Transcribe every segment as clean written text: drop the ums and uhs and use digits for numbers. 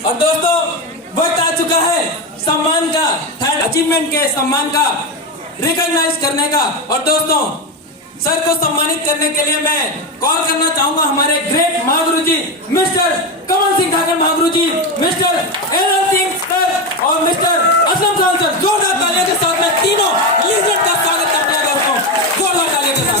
और दोस्तों वक्त आ चुका है सम्मान का, थर्ड अचीवमेंट के सम्मान का रिकॉग्नाइज करने का। और दोस्तों सर को सम्मानित करने के लिए मैं कॉल करना चाहूंगा हमारे ग्रेट महागुरु जी मिस्टर कमल सिंह ठाकर महागुरु जी, मिस्टर एनएल सिंह सर और मिस्टर असलम खान सर। जोरदार तालियों के साथ में तीनों लीजेंड का स्वागत करते हैं दोस्तों, जोरदार तालियों के साथ।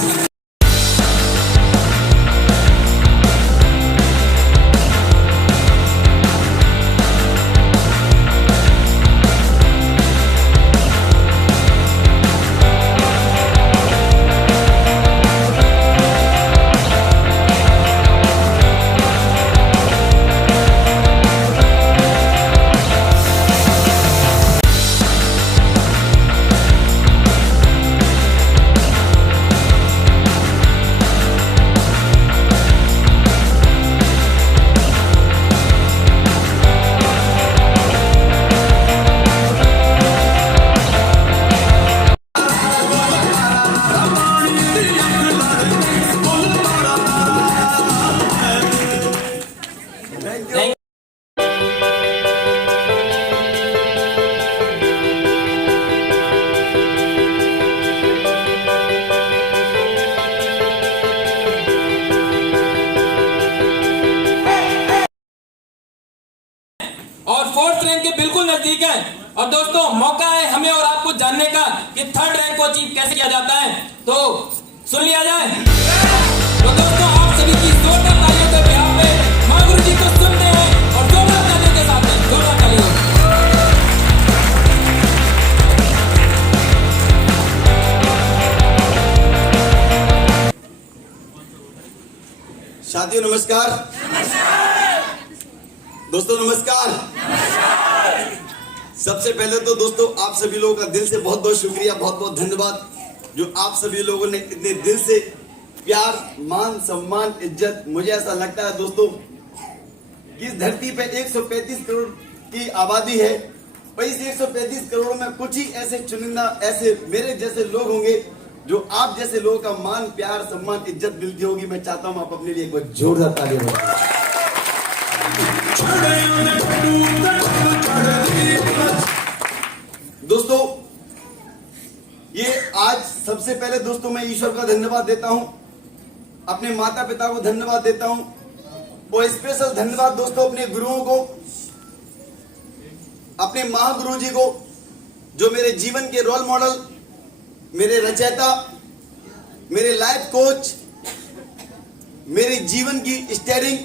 और फोर्थ रैंक के बिल्कुल नजदीक है। और दोस्तों मौका है हमें और आपको जानने का कि थर्ड रैंक को अचीव कैसे किया जाता है, तो सुन लिया जाए। तो दोस्तों आप सभी की जोरदार तालियों के बिहाफ पे महागुरु जी को सुनते हैं और जोरदार तालियों के साथ में जोरदार तालियों। साथियों नमस्कार, दोस्तों नमस्कार। सबसे पहले तो दोस्तों आप सभी लोगों का दिल से बहुत बहुत शुक्रिया, बहुत बहुत धन्यवाद जो आप सभी लोगों ने इतने दिल से प्यार, मान, सम्मान, इज्जत। मुझे ऐसा लगता है दोस्तों कि इस धरती पे 135 करोड़ की आबादी है, इस 135 करोड़ में कुछ ही ऐसे चुनिंदा ऐसे मेरे जैसे लोग होंगे जो आप जैसे लोगों का मान, प्यार, सम्मान, इज्जत मिलती होगी। मैं चाहता हूं आप अपने लिए एक बार जोरदार तालियां बजाएं। दोस्तों ये आज सबसे पहले दोस्तों मैं ईश्वर का धन्यवाद देता हूं, अपने माता पिता को धन्यवाद देता हूं और स्पेशल धन्यवाद दोस्तों अपने गुरुओं को, अपने महागुरु जी को जो मेरे जीवन के रोल मॉडल, मेरे रचयिता, मेरे लाइफ कोच, मेरे जीवन की स्टीयरिंग,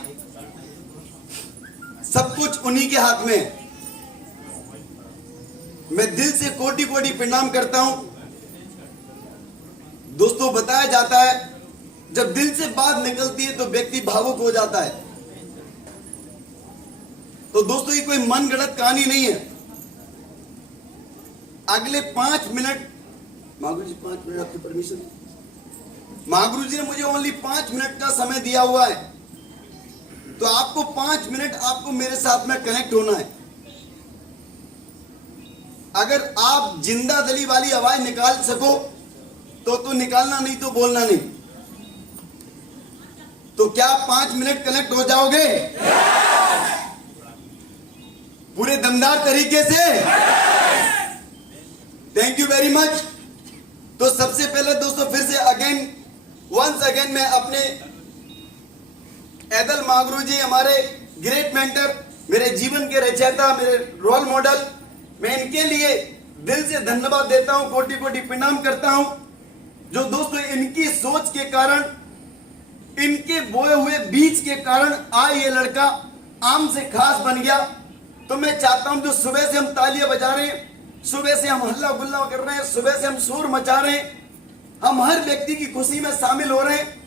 सब कुछ उन्हीं के हाथ में। मैं दिल से कोटि कोटि प्रणाम करता हूं। दोस्तों बताया जाता है जब दिल से बात निकलती है तो व्यक्ति भावुक हो जाता है। तो दोस्तों ये कोई मनगढ़ंत कहानी नहीं है। अगले 5 मिनट, महागुरु जी 5 मिनट आपकी परमिशन? महागुरु जी ने मुझे ओनली 5 मिनट का समय दिया हुआ है, तो आपको 5 मिनट आपको मेरे साथ में कनेक्ट होना है। अगर आप जिंदा दिली वाली आवाज निकाल सको तो निकालना, नहीं तो बोलना नहीं। तो क्या 5 मिनट कनेक्ट हो जाओगे पूरे दमदार तरीके से? Thank you very much. तो सबसे पहले दोस्तों फिर से वंस अगेन मैं अपने एदल महागुरु जी, हमारे ग्रेट मेंटर, मेरे जीवन के रचयिता, मेरे रोल मॉडल, मैं इनके लिए दिल से धन्यवाद देता हूं, कोटि कोटि प्रणाम करता हूं जो दोस्तों इनकी सोच के कारण, इनके बोए हुए बीज के कारण आज ये लड़का आम से खास बन गया। तो मैं चाहता हूं जो सुबह से हम तालियां बजा रहे हैं, सुबह से हम हल्ला गुल्ला कर रहे हैं, सुबह से हम शोर मचा रहे हैं, हम हर व्यक्ति की खुशी में शामिल हो रहे हैं।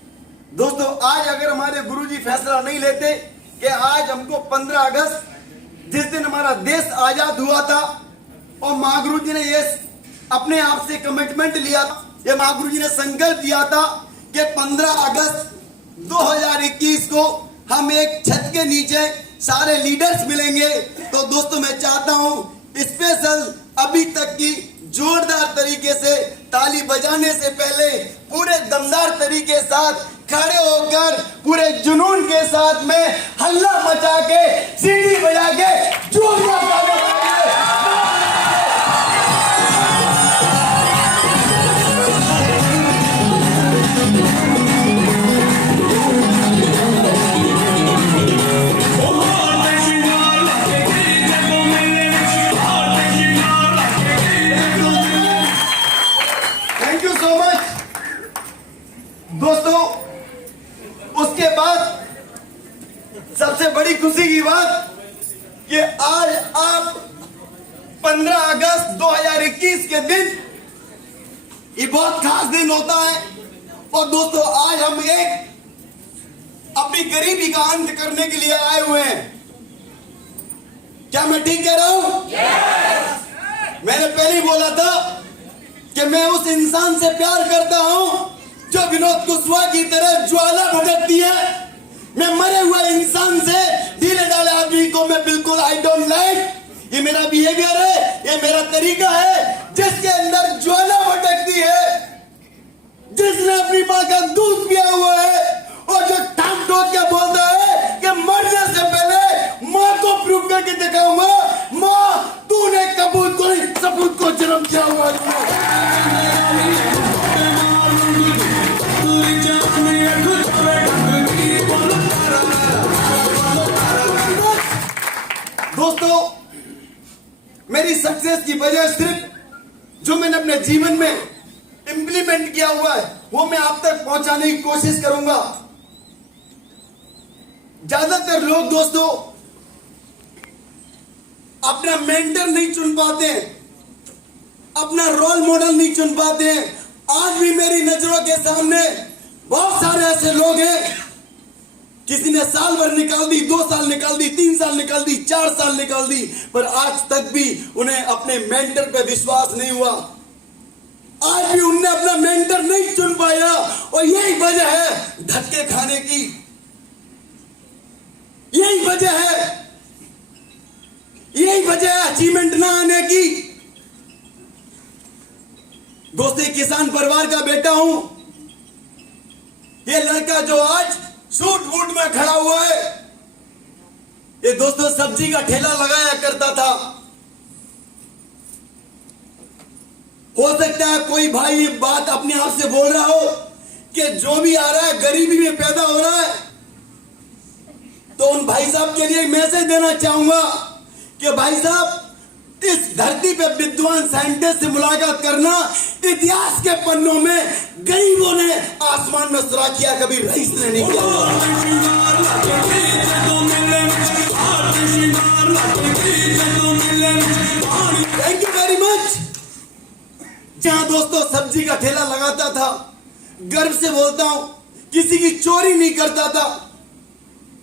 दोस्तों आज अगर हमारे गुरुजी फैसला नहीं लेते कि आज हमको 15 अगस्त जिस दिन हमारा देश आजाद हुआ था और महागुरु जी ने ये अपने आप से कमिटमेंट लिया, ये महागुरु जी ने संकल्प दिया था कि 15 अगस्त 2021 को हम एक छत के नीचे सारे लीडर्स मिलेंगे। तो दोस्तों मैं चाहता हूं स्पेशल अभी तक की जोरदार तरीके से ताली बजाने से पहले पूरे दमदार तरीके साथ खड़े होकर पूरे जुनून के साथ में हल्ला मचा के सीटी बजा के आज आप 15 अगस्त 2021 के दिन, ये बहुत खास दिन होता है। और दोस्तों, आज हम एक अपनी गरीबी का अंत करने के लिए आए हुए हैं। क्या मैं ठीक कह रहा हूं? मैंने पहले ही बोला था कि मैं उस इंसान से प्यार करता हूं जो विनोद कुशवाहा की तरह ज्वाला भड़कती है। मैं मरे हुए इंसान से, ढीले ढाले आदमी को मैं बिल्कुल आई डोंट लाइक। ये मेरा बिहेवियर है, ये मेरा तरीका है, जिसके अंदर ज्वाला भड़कती है, जिसने अपनी मां का दूध पिया हुआ है और जो टांग टोक के बोलता है कि मरने से पहले मां को प्रूव करके दिखाऊंगा, मां तूने कबूत को नहीं सबूत को जन्म दिया हुआ है। दोस्तों, मेरी सक्सेस की वजह सिर्फ जो मैंने अपने जीवन में इंप्लीमेंट किया हुआ है वो मैं आप तक पहुंचाने की कोशिश करूंगा। ज्यादातर लोग दोस्तों अपना मेंटर नहीं चुन पाते हैं, अपना रोल मॉडल नहीं चुन पाते हैं। आज भी मेरी नजरों के सामने बहुत सारे ऐसे लोग हैं, किसी ने साल भर निकाल दी, 2 साल निकाल दी, 3 साल निकाल दी, 4 साल निकाल दी, पर आज तक भी उन्हें अपने मेंटर पे विश्वास नहीं हुआ। आज भी उन्हें अपना मेंटर नहीं चुन पाया और यही वजह है धक्के खाने की, यही वजह है अचीवमेंट ना आने की। दोस्तों, किसान परिवार का बेटा हूं। ये लड़का जो आज सूट बूट में खड़ा हुआ है, ये दोस्तों सब्जी का ठेला लगाया करता था। हो सकता है कोई भाई ये बात अपने आप से बोल रहा हो कि जो भी आ रहा है गरीबी में पैदा हो रहा है, तो उन भाई साहब के लिए मैसेज देना चाहूंगा कि भाई साहब, इस धरती पे विद्वान साइंटिस्ट से मुलाकात करना, इतिहास के पन्नों में गरीबों ने आसमान में सुराख किया, कभी रईस ने नहीं किया। Thank you very much. जहां दोस्तों सब्जी का ठेला लगाता था, गर्व से बोलता हूं, किसी की चोरी नहीं करता था।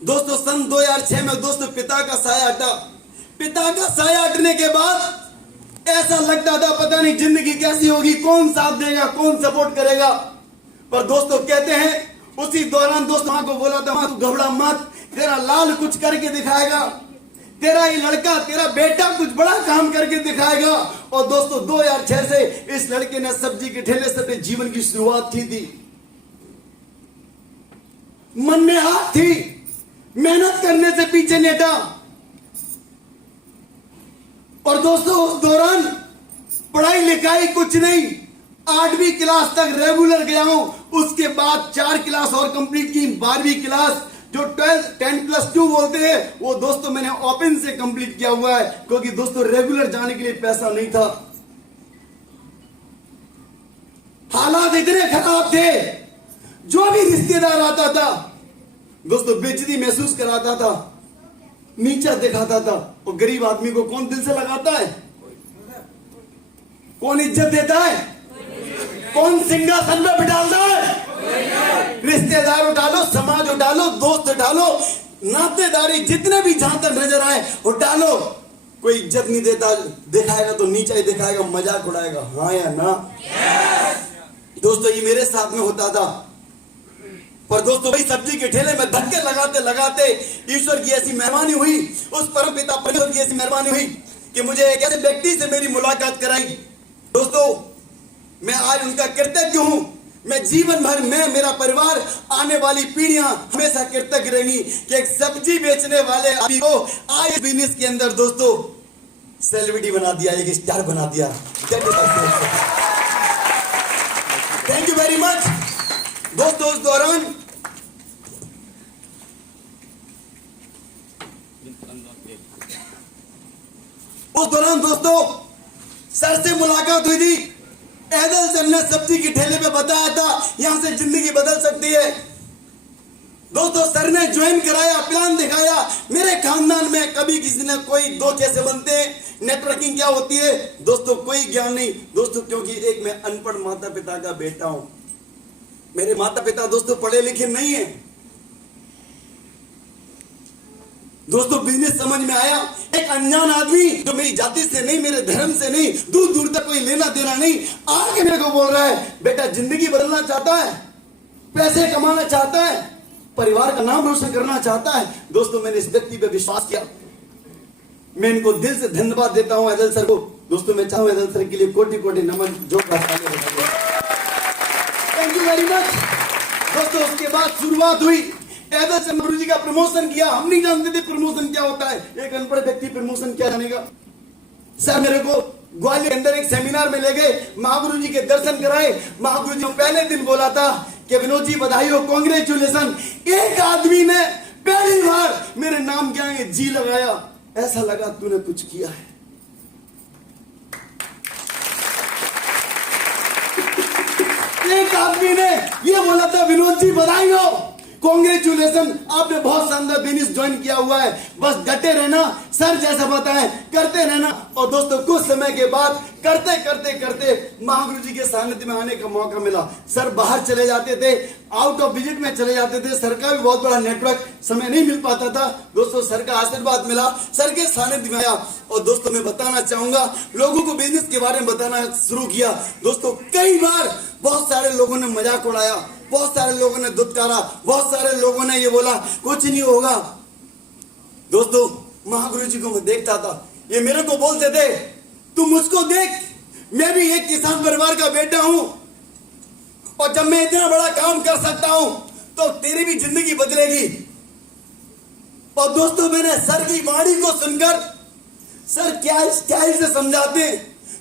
दोस्तों, सन 2006 में दोस्तों पिता का साया हटा। पिता का साया हटने के बाद ऐसा लगता था पता नहीं जिंदगी कैसी होगी, कौन साथ देगा, कौन सपोर्ट करेगा। पर दोस्तों कहते हैं उसी दौरान दोस्तों मां को बोला था, मां तू घबरा मत, तेरा लाल कुछ करके दिखाएगा, तेरा ही लड़का, तेरा बेटा कुछ बड़ा काम करके दिखाएगा। और दोस्तों 2006 से इस लड़के ने सब्जी के ठेले से अपने जीवन की शुरुआत की थी। मन में हाथ थी, मेहनत करने से पीछे नहीं हटा। और दोस्तों उस दौरान पढ़ाई लिखाई कुछ नहीं, 8वीं क्लास तक रेगुलर गया हूं। उसके बाद 4 क्लास और कंप्लीट की। 12वीं क्लास जो 10+2 बोलते हैं वो दोस्तों मैंने ओपन से कंप्लीट किया हुआ है, क्योंकि दोस्तों रेगुलर जाने के लिए पैसा नहीं था। हालात इतने खराब थे, जो भी रिश्तेदार आता था दोस्तों बेइज्जती महसूस कराता था, नीचा दिखाता था। और गरीब आदमी को कौन दिल से लगाता है? कौन इज्जत देता है? कौन सिंहासन पे बिठाता है? रिश्तेदार उठा लो, समाज उठा लो, दोस्त उठा लो, नातेदारी जितने भी जहां तक नजर आए उठा लो, कोई इज्जत नहीं देता। दिखाएगा तो नीचा ही दिखाएगा, मजाक उड़ाएगा, हाँ या ना? दोस्तों ये मेरे साथ में होता था। पर दोस्तों भाई सब्जी के ठेले में धक्के लगाते लगाते ईश्वर की ऐसी मेहरबानी हुई, उस परम पिता परमेश्वर की ऐसी मेहरबानी हुई कि मुझे एक ऐसे व्यक्ति से मेरी मुलाकात कराई। दोस्तों मैं आज उनका कृतज्ञ हूं। मैं जीवन भर, मैं, मेरा परिवार, आने वाली पीढ़ियां हमेशा कृतज्ञ रहेंगी कि एक सब्जी बेचने वाले आदमी को आज बिजनेस के अंदर दोस्तों सेलिब्रिटी बना दिया, एक स्टार बना दिया। Thank you very much. दोस्तों उस दौरान दोस्तों सर से मुलाकात हुई थी। एदल सर ने सब्जी की ठेले पे बताया था यहां से जिंदगी बदल सकती है। दोस्तों सर ने ज्वाइन कराया, प्लान दिखाया। मेरे खानदान में कभी किसी ने कोई दो कैसे बनते हैं, नेटवर्किंग क्या होती है दोस्तों, कोई ज्ञान नहीं दोस्तों, क्योंकि एक मैं अनपढ़ माता पिता का बेटा हूं। मेरे माता पिता दोस्तों पढ़े लिखे नहीं है दोस्तों। बिजनेस समझ में आया, एक अनजान आदमी जो मेरी जाति से नहीं, मेरे धर्म से नहीं, दूर दूर तक कोई लेना देना नहीं, आके मेरे को बोल रहा है बेटा जिंदगी बदलना चाहता है, पैसे कमाना चाहता है, परिवार का नाम रोशन करना चाहता है। दोस्तों मैंने इस व्यक्ति पे विश्वास किया, मैं इनको दिल से धन्यवाद देता हूं एदल सर को। दोस्तों मैं चाहूं एदल सर के लिए कोटि कोटि नमन, जो थैंक यू वेरी मच दोस्तों। उसके बाद शुरुआत हुई, एदल सर गुरु जी का प्रमोशन किया। हम नहीं जानते थे प्रमोशन क्या होता है, एक अनपढ़ व्यक्ति प्रमोशन क्या जानेगा। सर मेरे को ग्वालियर के अंदर एक सेमिनार में ले गए, महागुरु जी के दर्शन कराए। महागुरु जी पहले दिन बोला था कि विनोद जी बधाई हो, कांग्रेचुलेसन। एक आदमी ने पहली बार मेरे नाम के आगे जी लगाया, ऐसा लगा तूने कुछ किया है। एक आदमी ने ये बोला था विनोद जी बधाई हो, कांग्रेचुलेसन, आपने बहुत शानदार बिजनेस ज्वाइन किया हुआ है, बस डटे रहना, सर जैसा बताएं करते रहना। और दोस्तों कुछ समय के बाद करते करते करते महागुरु जी के सानिध्य में आने का मौका मिला। सर बाहर चले जाते थे, आउट ऑफ विजिट में चले जाते थे, सर का भी बहुत बड़ा नेटवर्क, समय नहीं मिल पाता था। दोस्तों सर का आशीर्वाद मिला, सर के सानिध्य में आया। और दोस्तों मैं बताना चाहूंगा, लोगों को बिजनेस के बारे में बताना शुरू किया। दोस्तों कई बार बहुत सारे लोगों ने मजाक उड़ाया, बहुत सारे लोगों ने दुत्कारा, बहुत सारे लोगों ने ये बोला कुछ नहीं होगा। दोस्तों महागुरु जी को मैं देखता था, ये मेरे को बोलते थे तू मुझको देख, मैं भी एक किसान परिवार का बेटा हूं, और जब मैं इतना बड़ा काम कर सकता हूं तो तेरी भी जिंदगी बदलेगी। और दोस्तों मैंने सर की वाणी को सुनकर, सर क्या स्टाइल से समझाते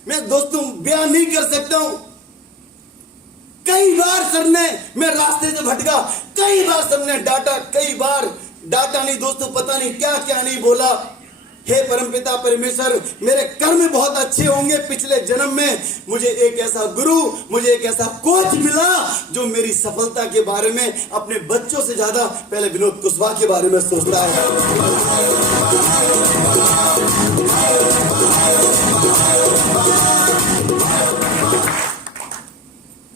मैं दोस्तों बयान नहीं कर सकता हूं। कई बार सर ने, मैं रास्ते से भटका, कई बार सर ने डांटा, कई बार डांटा नहीं दोस्तों, पता नहीं क्या क्या नहीं बोला। हे परमपिता परमेश्वर, मेरे कर्म बहुत अच्छे होंगे, पिछले जन्म में मुझे एक ऐसा गुरु, मुझे एक ऐसा कोच मिला जो मेरी सफलता के बारे में अपने बच्चों से ज्यादा पहले विनोद कुशवाहा के बारे में सोचता है।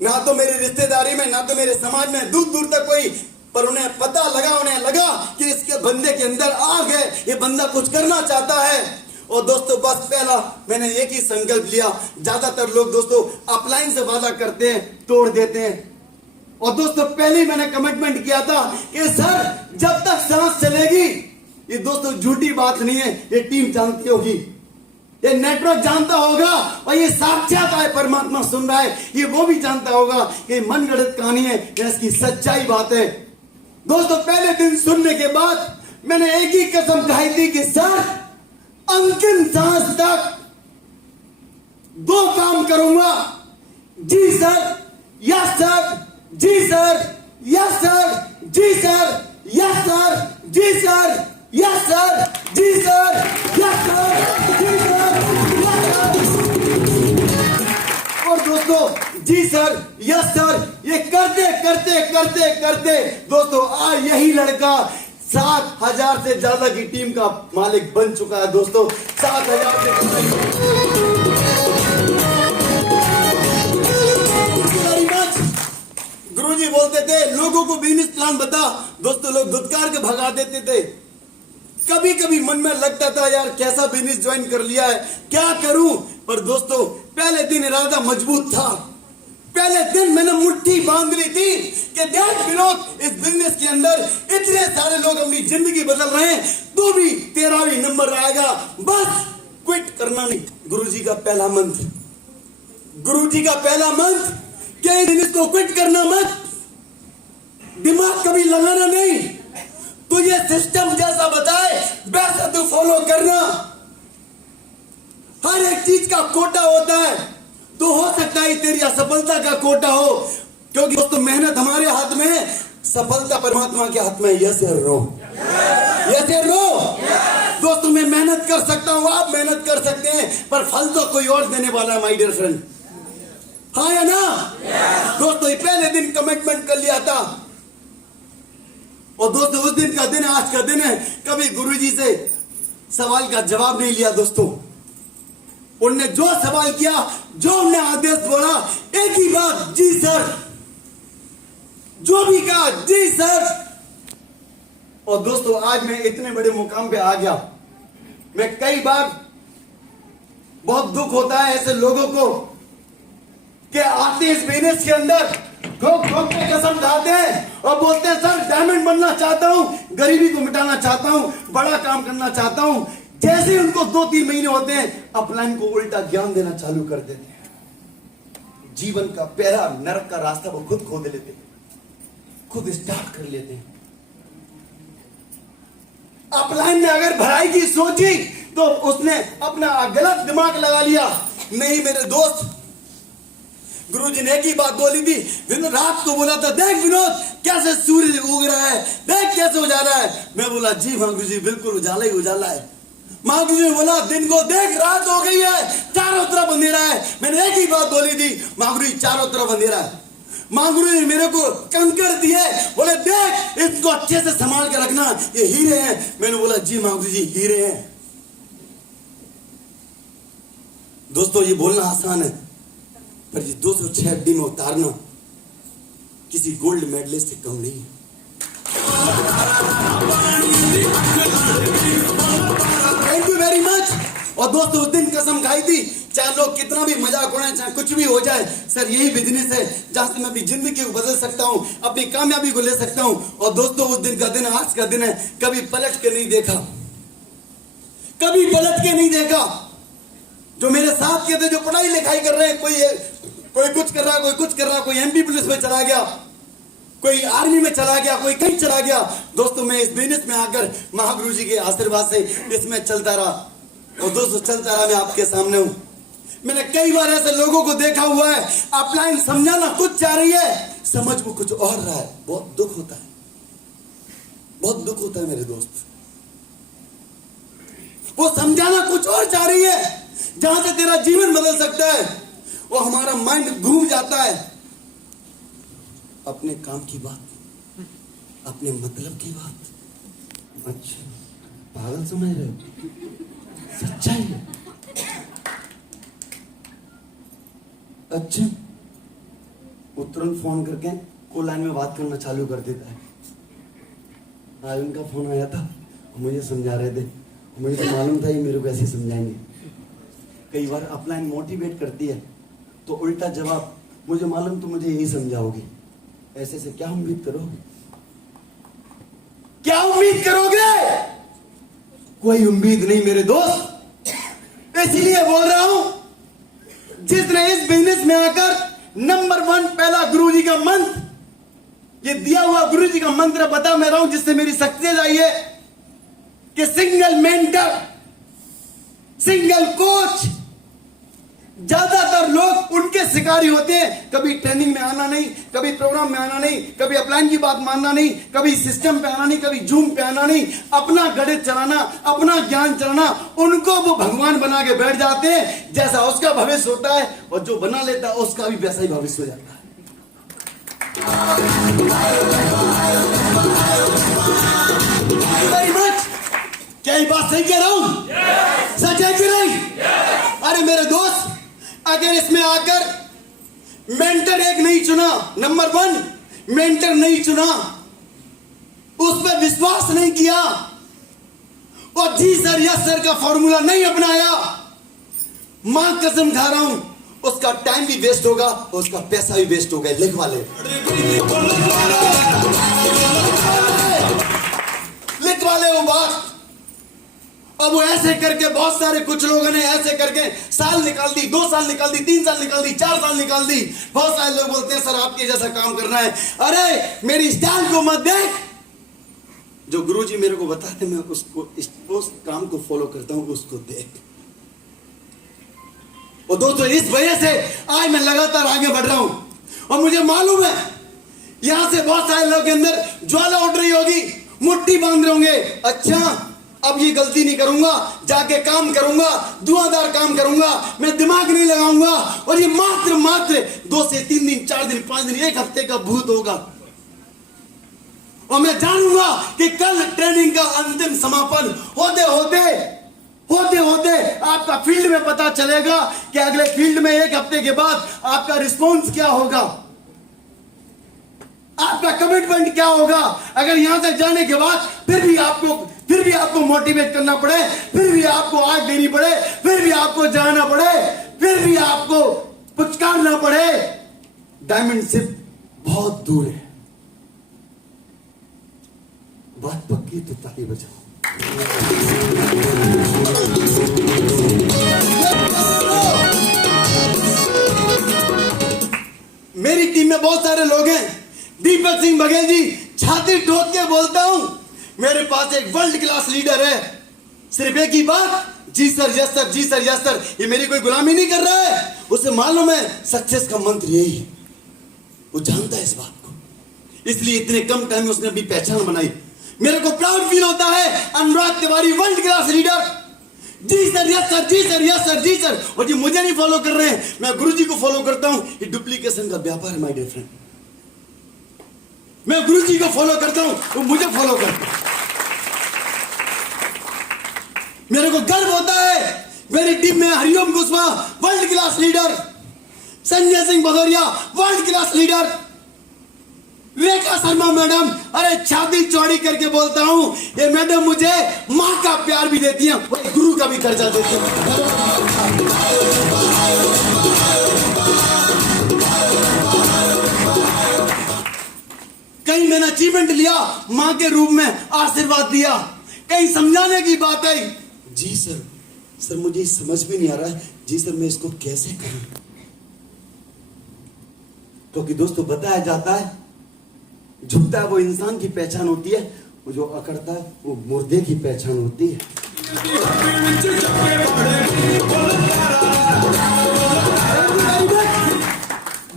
ना तो मेरी रिश्तेदारी में, ना तो मेरे समाज में दूर दूर तक कोई, पर उन्हें पता लगा, उन्हें लगा कि इसके बंदे के अंदर आग है, ये बंदा कुछ करना चाहता है। और दोस्तों बस पहला मैंने एक ही संकल्प लिया। ज्यादातर लोग दोस्तों अपलाइन से वादा करते हैं, तोड़ देते हैं। और दोस्तों पहले ही मैंने कमिटमेंट किया था कि सर जब तक सांस चलेगी, ये दोस्तों झूठी बात नहीं है, ये टीम जानती होगी, ये नेटवर्क जानता होगा, और ये साक्षात है परमात्मा सुन रहा है, ये वो भी जानता होगा कि मन गढ़ंत कहानी है, ये इसकी सच्चाई बात है। दोस्तों पहले दिन सुनने के बाद मैंने एक ही कसम खाई थी कि सर अंतिम सांस तक 2 काम करूंगा। जी सर, यस सर, जी सर, यस सर, जी सर, यस सर, जी सर, यस सर, जी सर, यस सर, जी सर, यस सर। और दोस्तों जी सर, यस सर, ये करते करते करते करते दोस्तों आज यही लड़का 7,000 से ज्यादा की टीम का मालिक बन चुका है। दोस्तों 7,000 से गुरुजी बोलते थे लोगों को बिजनेस प्लान बता, दोस्तों लोग धुतकार के भगा देते थे। कभी कभी मन में लगता था यार कैसा बिजनेस ज्वाइन कर लिया है, क्या करूं। पर दोस्तों पहले दिन इरादा मजबूत था, पहले दिन मैंने मुट्ठी बांध ली थी कि देख विनोद, इस बिजनेस के अंदर इतने सारे लोग अपनी जिंदगी बदल रहे हैं, तू भी, तेरा भी नंबर आएगा, बस क्विट करना नहीं। गुरुजी का पहला मंत्र, गुरुजी का पहला मंत्र कि बिजनेस को क्विट करना मत, दिमाग कभी लगाना नहीं, तुझे सिस्टम जैसा बताए वैसा तू फॉलो करना। हर एक चीज का कोटा होता है, तो हो सकता है तेरी असफलता का कोटा हो, क्योंकि दोस्तों मेहनत हमारे हाथ में है, सफलता परमात्मा के हाथ में। यस या नो, यस या नो। दोस्तों मैं मेहनत कर सकता हूं, आप मेहनत कर सकते हैं, पर फल तो कोई और देने वाला है माय डियर फ्रेंड, हाँ या ना। दोस्तों पहले दिन कमिटमेंट कर लिया था और दोस्तों उस दिन का दिन है, आज का दिन है, कभी गुरुजी से सवाल का जवाब नहीं लिया दोस्तों। उनने जो सवाल किया, जो उन्हें आदेश बोला, एक ही बात, जी सर। जो भी कहा, जी सर। और दोस्तों आज मैं इतने बड़े मुकाम पे आ गया। मैं कई बार बहुत दुख होता है ऐसे लोगों को कि आते इस बिजनेस के अंदर ठोक ठोक के कसम खाते हैं और बोलते हैं सर डायमंड बनना चाहता हूं, गरीबी को मिटाना चाहता हूं, बड़ा काम करना चाहता हूं। जैसे ही उनको 2-3 महीने होते हैं, अपलाइन को उल्टा ज्ञान देना चालू कर देते हैं। जीवन का पहला नरक का रास्ता वो खुद खोद लेते हैं, खुद स्टार्ट कर लेते हैं। अपलाइन ने अगर भलाई की सोची तो उसने अपना गलत दिमाग लगा लिया। नहीं मेरे दोस्त, गुरुजी ने एक ही बात बोली थी, विनोद रात को बोला था, देख विनोद कैसे सूर्य उग रहा है, देख कैसे उजाला है। मैं बोला जी हाँ गुरुजी, बिल्कुल उजाला ही उजाला है। माँ गुरुजी ने बोला दिन को देख रात हो गई है, चारों तरफ अंधेरा है। मैंने एक ही बात बोली थी, माँ गुरुजी चारों तरफ अंधेरा है। माँ गुरुजी ने मेरे को कंकड़ दिए, बोले देख इसको अच्छे से संभाल के रखना, ये हीरे हैं। मैंने बोला जी माँ गुरुजी हीरे हैं। दोस्तों ये बोलना आसान है, पर ये 206 अड्डी में उतारना किसी गोल्ड मेडलिस्ट से कम नहीं है। Thank you very much. और दोस्तों उस दिन कसम खाई थी, चाहे लोग कितना भी मजाक उड़ाएं, चाहे कुछ भी हो जाए, सर यही बिजनेस है जहां से मैं अपनी जिंदगी को बदल सकता हूं, अपनी कामयाबी को ले सकता हूं। और दोस्तों उस दिन का दिन आज का दिन है, कभी पलट के नहीं देखा, कभी पलट के नहीं देखा। जो मेरे साथ के थे, जो पढ़ाई लिखाई कर रहे हैं, कोई कुछ कर रहा, कोई कुछ कर रहा, कोई एमपी पुलिस में चला गया, कोई आर्मी में चला गया, कोई कहीं चला गया। दोस्तों मैं इस बिजनेस में आकर महागुरु जी के आशीर्वाद से इसमें चलता रहा। और दोस्तों चलता रहा, मैं आपके सामने हूं। मैंने कई बार ऐसे लोगों को देखा हुआ है, अपलाइन समझाना कुछ चाह रही है, समझ वो कुछ और रहा है। बहुत दुख होता है, बहुत दुख होता है मेरे दोस्त। वो समझाना कुछ और चाह रही है, जहां से तेरा जीवन बदल सकता है। वो हमारा माइंड घूम जाता है अपने काम की बात, अपने मतलब की बात। अच्छा पागल समझ रहे हो, सच्चाई है। अच्छा वो तुरंत फोन करके को लाइन में बात करना चालू कर देता है। आज उनका फोन आया था, मुझे समझा रहे थे, मुझे तो मालूम था ये मेरे को ऐसे समझाएंगे। कई बार अपलाइन मोटिवेट करती है तो उल्टा जवाब, मुझे मालूम तो मुझे यही समझाओगी। ऐसे से क्या उम्मीद करोगे, क्या उम्मीद करोगे? कोई उम्मीद नहीं मेरे दोस्त। इसलिए बोल रहा हूं, जिसने इस बिजनेस में आकर नंबर 1 पहला गुरुजी का मंत्र, ये दिया हुआ गुरुजी का मंत्र बता मैं रहा हूं, जिससे मेरी सक्सेस आई है कि सिंगल मेंटर, सिंगल कोच। ज्यादातर लोग उनके शिकारी होते हैं, कभी ट्रेनिंग में आना नहीं, कभी प्रोग्राम में आना नहीं, कभी अपलाइन की बात मानना नहीं, कभी सिस्टम पे आना नहीं, कभी जूम पे आना नहीं, अपना गणित चलाना, अपना ज्ञान चलाना। उनको वो भगवान बना के बैठ जाते हैं, जैसा उसका भविष्य होता है और जो बना लेता है उसका भी वैसा ही भविष्य हो जाता है। Very much. क्या ये बात सही कह रहा हूं? सच है कि नहीं? अरे मेरे दोस्त, अगर इसमें आकर मेंटर एक नहीं चुना, नंबर 1 मेंटर नहीं चुना, उस पर विश्वास नहीं किया और जी सर यस सर का फॉर्मूला नहीं अपनाया, मां कसम खा रहा हूं उसका टाइम भी वेस्ट होगा और उसका पैसा भी वेस्ट होगा। लिखवा ले, लिखवा ले वो बात। अब वो ऐसे करके बहुत सारे कुछ लोगों ने ऐसे करके साल निकाल दी, 2 साल निकाल दी, 3 साल निकाल दी, 4 साल निकाल दी। बहुत सारे लोग बोलते हैं सर आपके जैसा काम करना है। अरे मेरी स्टाइल को मत देख, जो गुरुजी मेरे को बताते मैं उसको उस काम को फॉलो करता हूं, उसको देख। और दोस्तों इस वजह से आज मैं लगातार आगे बढ़ रहा हूं और मुझे मालूम है यहां से बहुत सारे लोगों के अंदर ज्वाला उठ रही होगी, मुट्ठी बांध रहे होंगे। अच्छा अब ये गलती नहीं करूंगा, जाके काम करूंगा, धुआंधार काम करूंगा, मैं दिमाग नहीं लगाऊंगा और ये मात्र 2 से 3 दिन, 4 दिन, 5 दिन, 1 हफ्ते का भूत होगा। और मैं जानूंगा कि कल ट्रेनिंग का अंतिम समापन होते होते आपका फील्ड में पता चलेगा कि अगले फील्ड में 1 हफ्ते के बाद आपका रिस्पॉन्स क्या होगा, आपका कमिटमेंट क्या होगा। अगर यहां से जाने के बाद फिर भी आपको मोटिवेट करना पड़े, फिर भी आपको आग देनी पड़े, फिर भी आपको जाना पड़े, फिर भी आपको पुचकारना पड़े, डायमंड शिप बहुत दूर है। बात पक्की तो ताली बजाओ। मेरी टीम में बहुत सारे लोग हैं। दीपक सिंह बघेल जी, छाती ठोक के बोलता हूं, मेरे पास एक वर्ल्ड क्लास लीडर है। सिर्फ एक ही बात, जी सर यस सर, जी सर यस सर। ये मेरी कोई गुलामी नहीं कर रहा है, उसे मालूम है सक्सेस का मंत्र यही है। वो जानता है इस बात को, इसलिए इतने कम टाइम में उसने अपनी पहचान बनाई। मेरे को प्राउड फील होता है, अनुराग तिवारी वर्ल्ड क्लास लीडर, जी सर यस सर, जी सर यस सर, जी सर। और ये मुझे नहीं फॉलो कर रहे हैं, मैं गुरुजी को फॉलो करता हूं। ये डुप्लीकेशन का व्यापार है माय डियर फ्रेंड। मैं गुरुजी को फॉलो करता हूं, वो मुझे फॉलो करते हैं। मेरे को गर्व होता है, मेरी टीम में Hariom Kushwaha world class leader, Sanjay Singh Bhadauria world class leader, Rekha Sharma madam, अरे छाती चौड़ी करके बोलता हूं, ये मैडम मुझे मां का प्यार भी देती हैं, गुरु का भी कर्जा देती हैं। कहीं मैंने अचीवमेंट लिया, मां के रूप में आशीर्वाद दिया, कहीं समझाने की बात आई, जी सर मुझे समझ भी नहीं आ रहा है, जी सर मैं इसको कैसे करूं। क्योंकि दोस्तों बताया जाता है, झुकता है वो इंसान की पहचान होती है, वो जो अकड़ता है वो मुर्दे की पहचान होती है।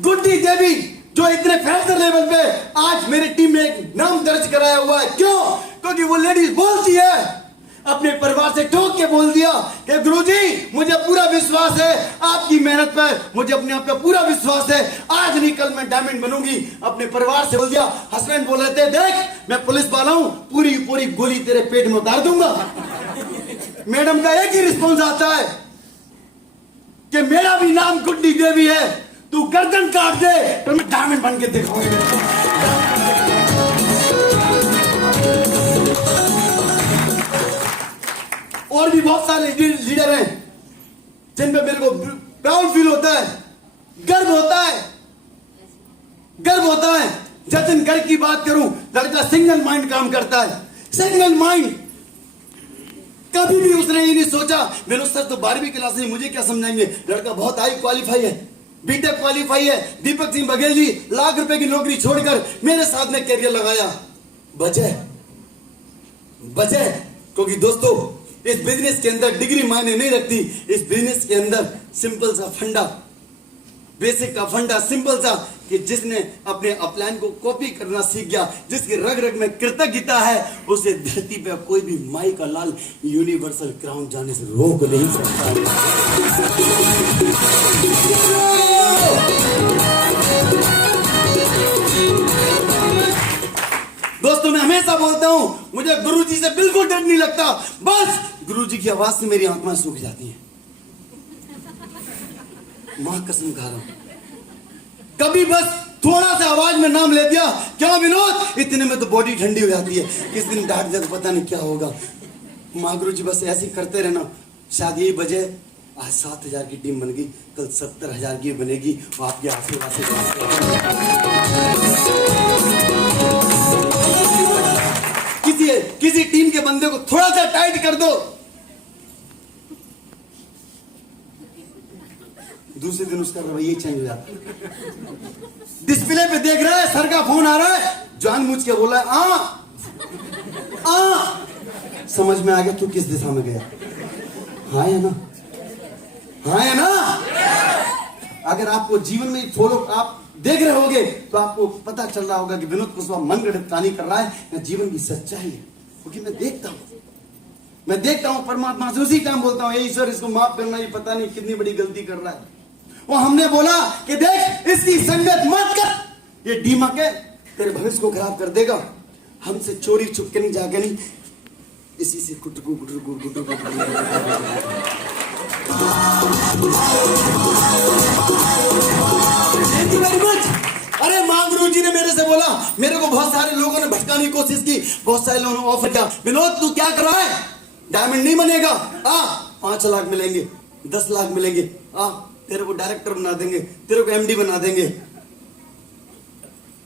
गुड्डी देवी जो इतने फैसले लेवल पे आज मेरी टीम में एक नाम दर्ज कराया हुआ है, क्यों? क्योंकि वो लेडीज बोलती है, अपने परिवार से ठोक के बोल दिया कि गुरुजी मुझे पूरा विश्वास है आपकी मेहनत पर, मुझे अपने आप पे पूरा विश्वास है, आज नहीं कल मैं डायमंड बनूंगी। अपने परिवार से बोल दिया, हस्बैंड बोल रहे थे देख मैं पुलिस वाला हूं, पूरी पूरी गोली तेरे पेट में उतार दूंगा। मैडम का एक ही रिस्पॉन्स आता है कि मेरा भी नाम गुड्डी देवी है, तू गर्दन काट दे तो मैं डायमंड बन के दिखाऊंगा। और भी बहुत सारे लीडर हैं जिन पे मेरे को प्राउड फील होता है, गर्व होता है। जतिन गर्ग की बात करूं, लड़का सिंगल माइंड काम करता है, सिंगल माइंड। कभी भी उसने ये नहीं सोचा मेरे सर तो 12वीं क्लास में मुझे क्या समझाएंगे, लड़का बहुत हाई क्वालिफाई है, बीटेक क्वालिफाई है। दीपक सिंह बघेल जी लाख रुपए की नौकरी छोड़कर मेरे साथ में कैरियर लगाया, वजह क्योंकि दोस्तों इस बिजनेस के अंदर डिग्री मायने नहीं रखती। इस बिजनेस के अंदर सिंपल सा फंडा, बेसिक का फंडा सिंपल सा, कि जिसने अपने अपलाइन को कॉपी करना सीख गया, जिसकी रग रग में कृतज्ञता है, उसे धरती पे कोई भी माई का लाल यूनिवर्सल क्राउन जाने से रोक नहीं सकता। दोस्तों मैं हमेशा बोलता हूं, मुझे गुरुजी से बिल्कुल डर नहीं लगता, बस गुरुजी की आवाज से मेरी आत्मा सूख जाती है। मां कसम खा रहा हूं, कभी बस थोड़ा सा आवाज में नाम ले दिया, क्या विनोद, इतने में तो बॉडी ठंडी हो जाती है, किस दिन डांट दिया तो पता नहीं क्या होगा। मां गुरुजी बस ऐसे ही करते रहना, शायद यही वजह आज 7,000 की टीम बन गई, कल 70,000 की बनेगी, और आपके आशीर्वाद से किसी टीम के बंदे को थोड़ा सा टाइट कर दो, दूसरे दिन उसका रवैया चेंज हो जाता है। डिस्प्ले पे देख रहा है, सर का फोन आ रहा है, जानबूझ के बोला है समझ में आ गया तू किस दिशा में गया। हाँ है ना, हाँ है ना। अगर आपको जीवन में फॉलो आप देख रहे होगे तो आपको पता चल रहा होगा कि विनोद कुशवाहा मन गढ़ंत कहानी कर रहा है या जीवन की सच्चाई है। क्योंकि मैं देखता हूं परमात्मा से उसी टाइम बोलता हूं, ईश्वर इसको माफ करना, ये पता नहीं कितनी बड़ी गलती कर रहा है। वो हमने बोला कि देख इसकी संगत मत कर, ये डीमक है, तेरे भविष्य को खराब कर देगा। हमसे चोरी छुप के नहीं, जाके नहीं, इसी से गुटगु गुटगु गुटगु। Thank you very much. अरे मां गुरु जी ने मेरे से बोला, मेरे को बहुत सारे लोगों ने भटकाने की कोशिश की, बहुत सारे लोगों ने ऑफर किया, विनोद तू क्या कर रहा है, डायमंड नहीं बनेगा, 5 लाख मिलेंगे, 10 लाख मिलेंगे, तेरे को डायरेक्टर बना देंगे, तेरे को एमडी बना देंगे।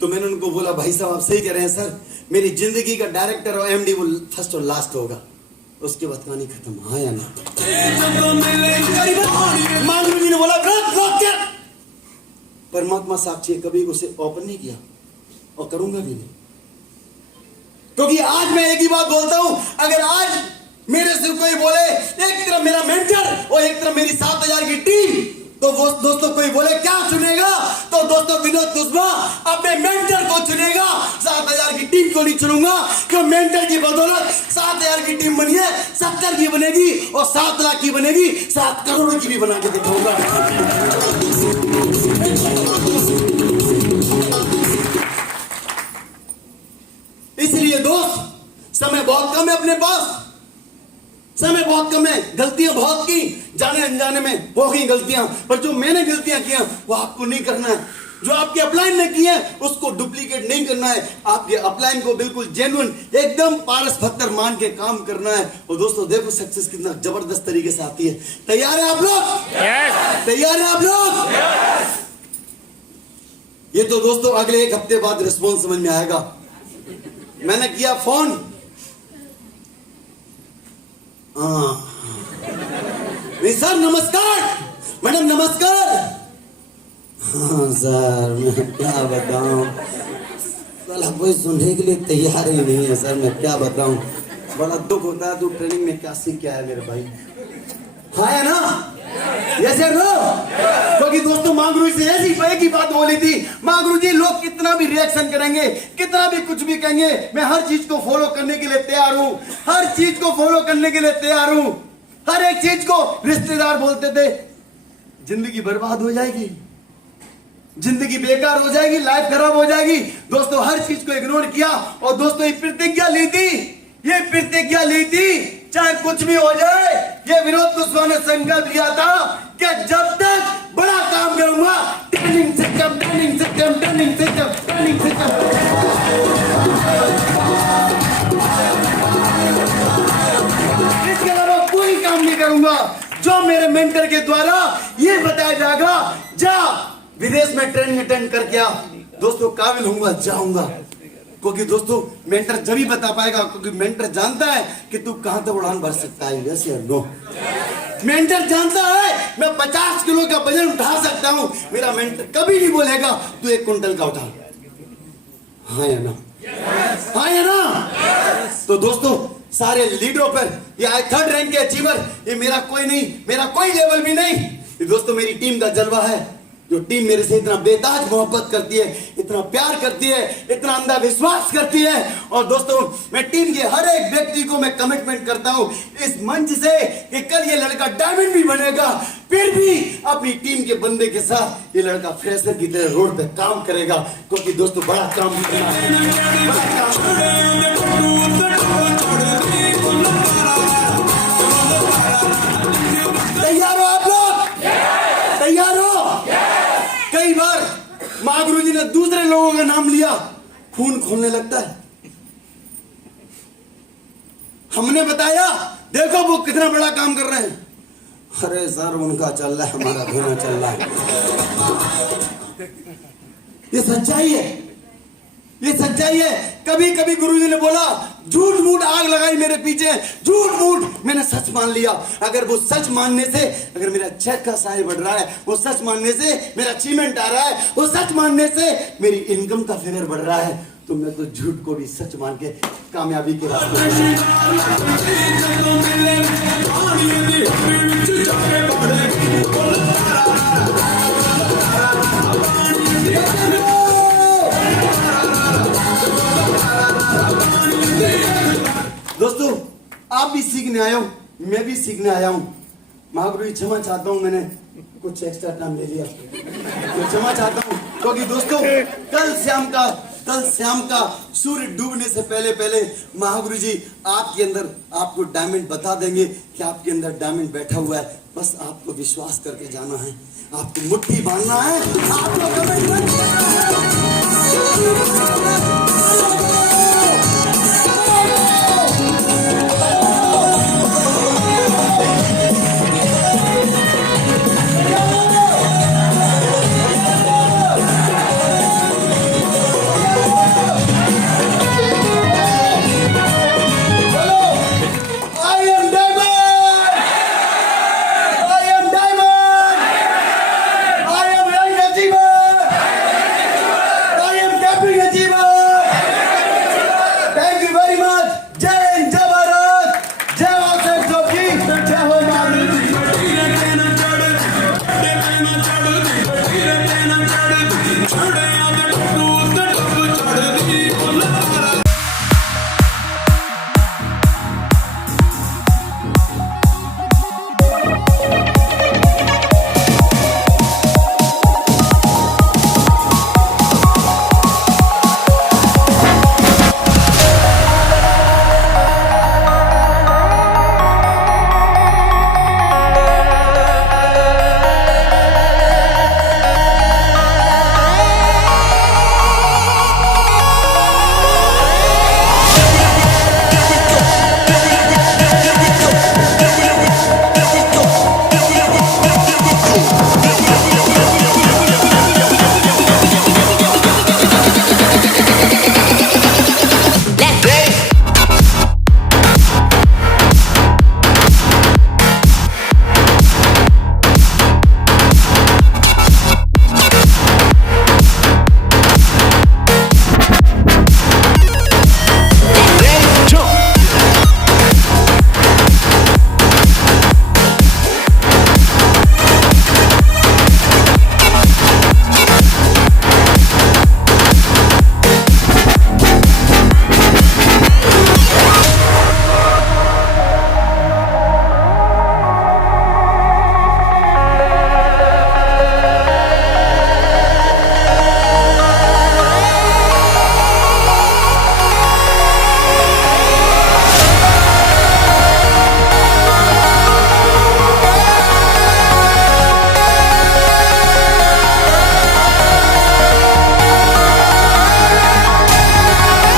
तो मैंने उनको बोला भाई साहब आप सही कह रहे हैं सर, मेरी जिंदगी का डायरेक्टर और एमडी वो फर्स्ट और लास्ट होगा, उसके बाद कहानी खत्म। हाँ या ना? मां गुरु जी ने बोला परमात्मा साक्षी है, कभी उसे ओपन नहीं किया और करूंगा भी नहीं, क्योंकि आज मैं एक ही बात बोलता हूं, अगर आज मेरे से कोई बोले एक तरफ मेरा मेंटर और एक तरफ मेरी 7000 की टीम, तो वो दोस्तों कोई बोले क्या चुनेगा, तो दोस्तों विनोद कुशवाहा अपने मेंटर को चुनेगा, 7000 की टीम को नहीं चुनूंगा, क्योंकि मेंटर की बदौलत 7000 की टीम बनी है, 70 की बनेगी और 7 लाख की बनेगी, 7 करोड़ की भी बना के दिखाऊंगा। इसलिए दोस्त समय बहुत कम है अपने पास, समय बहुत कम है, गलतियां बहुत की, जाने अनजाने में हो गई गलतियां, पर जो मैंने गलतियां की वो आपको नहीं करना है, जो आपके अपलाइन ने की है उसको डुप्लीकेट नहीं करना है, आपके अपलाइन को बिल्कुल जेन्युइन एकदम पारस पत्थर मान के काम करना है। और दोस्तों देखो सक्सेस कितना जबरदस्त तरीके से आती है। तैयार है आप लोग? yes. तैयार है आप लोग? yes. ये तो दोस्तों अगले 1 हफ्ते बाद रिस्पॉन्स समझ में आएगा। मैंने किया फोन, सर नमस्कार, मैडम नमस्कार। हाँ सर मैं क्या बताऊं, साला कोई सुनने के लिए तैयार ही नहीं है सर, मैं क्या बताऊं, बड़ा दुख होता है। तू ट्रेनिंग में क्या सीख के आया मेरे भाई? हाँ है ना? Yes sir no? क्योंकि दोस्तों मां गुरु जी से ऐसी एक ही बात बोली थी, मां गुरु जी लोग कितना भी रिएक्शन करेंगे, कितना भी कुछ भी कहेंगे, मैं हर चीज को फॉलो करने के लिए तैयार हूं, हर चीज को फॉलो करने के लिए तैयार हूं। हर एक चीज को रिश्तेदार बोलते थे जिंदगी बर्बाद हो जाएगी, जिंदगी बेकार हो जाएगी, लाइफ खराब हो जाएगी। दोस्तों हर चीज को इग्नोर किया और दोस्तों ये प्रतिज्ञा ली थी, चाहे कुछ भी हो जाए, ये विनोद कुशवाहा ने संकल्प लिया था कि जब तक बड़ा काम करूंगा, ट्रेनिंग सिस्टम इसके अलावा कोई काम नहीं करूंगा। जो मेरे मेंटर के द्वारा ये बताया जाएगा, जा विदेश में ट्रेनिंग अटेंड करके आ, दोस्तों काबिल होऊंगा, जाऊंगा। क्योंकि दोस्तों मेंटर जब ही बता पाएगा, क्योंकि मेंटर जानता है कि तू कहां तक उड़ान भर सकता है। यस या नो? मेंटर जानता है मैं 50 किलो का वजन उठा सकता हूं, मेरा मेंटर कभी नहीं बोलेगा तू 1 क्विंटल का उठा। हाँ या ना? हाँ या ना? तो दोस्तों सारे लीडरों पर ये 3rd रैंक के अचीवर, ये मेरा कोई नहीं, मेरा कोई लेवल भी नहीं, ये दोस्तों मेरी टीम का जलवा है। जो टीम मेरे से इतना बेताज मोहब्बत करती है, इतना प्यार करती है, इतना अंधा विश्वास करती है। और दोस्तों मैं टीम के हर एक व्यक्ति को मैं कमिटमेंट करता हूं इस मंच से कि कल ये लड़का डायमंड भी बनेगा, फिर भी अपनी टीम के बंदे के साथ ये लड़का फ्रेशर की तरह रोड पे काम करेगा, क्योंकि दोस्तों बड़ा काम करना है। तैयार हो आप लोग? तैयार हो? कई बार मां गुरु जी ने दूसरे लोगों का नाम लिया, खून खोलने लगता है। हमने बताया देखो वो कितना बड़ा काम कर रहे हैं, अरे सर उनका चल रहा है, हमारा धोना चल रहा है। ये सच्चाई है, ये सच्चाई है। कभी कभी गुरुजी ने बोला झूठ मूठ आग लगाई मेरे पीछे, झूठ मूठ मैंने सच मान लिया। अगर वो सच मानने से, अगर मेरा चेक का साइज बढ़ रहा है, वो सच मानने से मेरा अचीवमेंट आ रहा है, वो सच मानने से मेरी इनकम का फिगर बढ़ रहा है, तो मैं तो झूठ को भी सच मान के कामयाबी के रास्ते दोस्तों आप भी सीखने आए हो, मैं भी सीखने आया हूं। महागुरु जी क्षमा चाहता हूं, मैंने कुछ एक्स्ट्रा टाइम ले लिया, तो क्षमा चाहता हूं। क्योंकि दोस्तों कल शाम का कल शाम का सूर्य डूबने से पहले पहले महागुरु जी आपके अंदर आपको डायमंड बता देंगे कि आपके अंदर डायमंड बैठा हुआ है। बस आपको विश्वास करके जाना है, आपको मुट्ठी बांधना है, आपको कमेंट करना है।